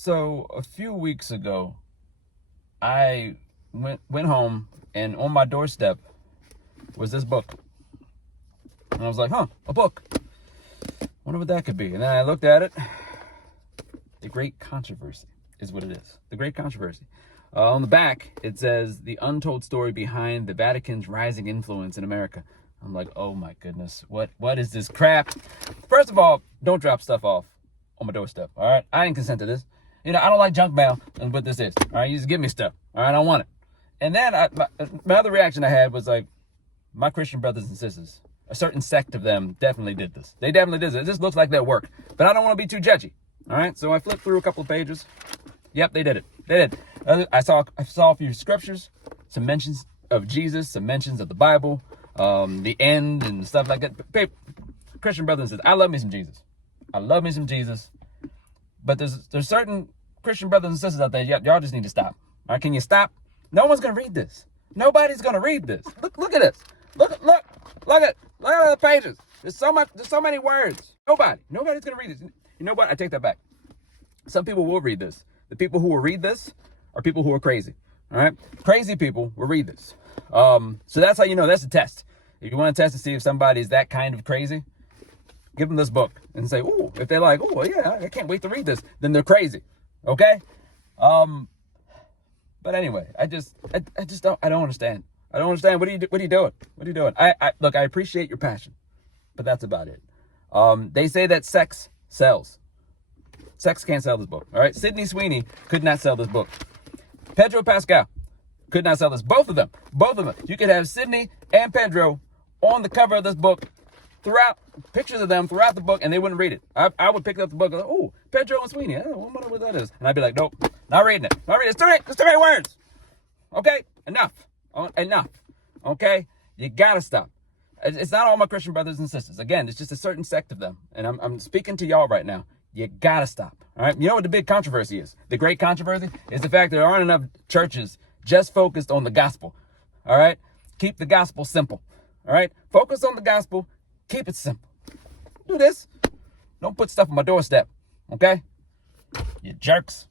So a few weeks ago, I went home, and on my doorstep was this book. And I was like, a book. Wonder what that could be. And then I looked at it. The Great Controversy is what it is. The Great Controversy. On the back, it says, the untold story behind the Vatican's rising influence in America. I'm like, oh my goodness, what is this crap? First of all, don't drop stuff off on my doorstep, all right? I ain't consent to this. I don't like junk mail, and what this is, all right? You just give me stuff, all right? I don't want it. And then my other reaction I had was like, my Christian brothers and sisters, a certain sect of them definitely did this. They definitely did this. It just looks like their work. But I don't want to be too judgy, all right? So I flipped through a couple of pages. Yep, they did it. They did. I saw a few scriptures, some mentions of Jesus, some mentions of the Bible, the end and stuff like that. Christian brothers and sisters, I love me some Jesus. I love me some Jesus. But there's certain Christian brothers and sisters out there, y'all just need to stop. All right, can you stop? No one's going to read this. Nobody's going to read this. Look at this. Look at the pages. There's so many words. Nobody's going to read this. You know what? I take that back. Some people will read this. The people who will read this are people who are crazy. All right? Crazy people will read this. So that's how you know. That's a test. If you want to test to see if somebody's that kind of crazy, give them this book and say, ooh, if they're like, oh yeah, I can't wait to read this, then they're crazy. Okay? But anyway, I don't understand. I don't understand. What are you doing? What are you doing? Look, I appreciate your passion, but that's about it. They say that sex sells. Sex can't sell this book. All right. Sydney Sweeney could not sell this book. Pedro Pascal could not sell this. Both of them. You could have Sydney and Pedro on the cover of this book, throughout pictures of them throughout the book, and they wouldn't read it. I would pick up the book and go, oh, Pedro and Sweeney. I wonder what that is. And I'd be like, nope, not reading it. It's too many words. Okay, enough. Okay, you gotta stop. It's not all my Christian brothers and sisters. Again, it's just a certain sect of them, and I'm speaking to y'all right now. You gotta stop. All right. You know what the big controversy is? The great controversy is the fact there aren't enough churches just focused on the gospel. All right. Keep the gospel simple. All right. Focus on the gospel. Keep it simple. Do this. Don't put stuff on my doorstep. Okay. You jerks.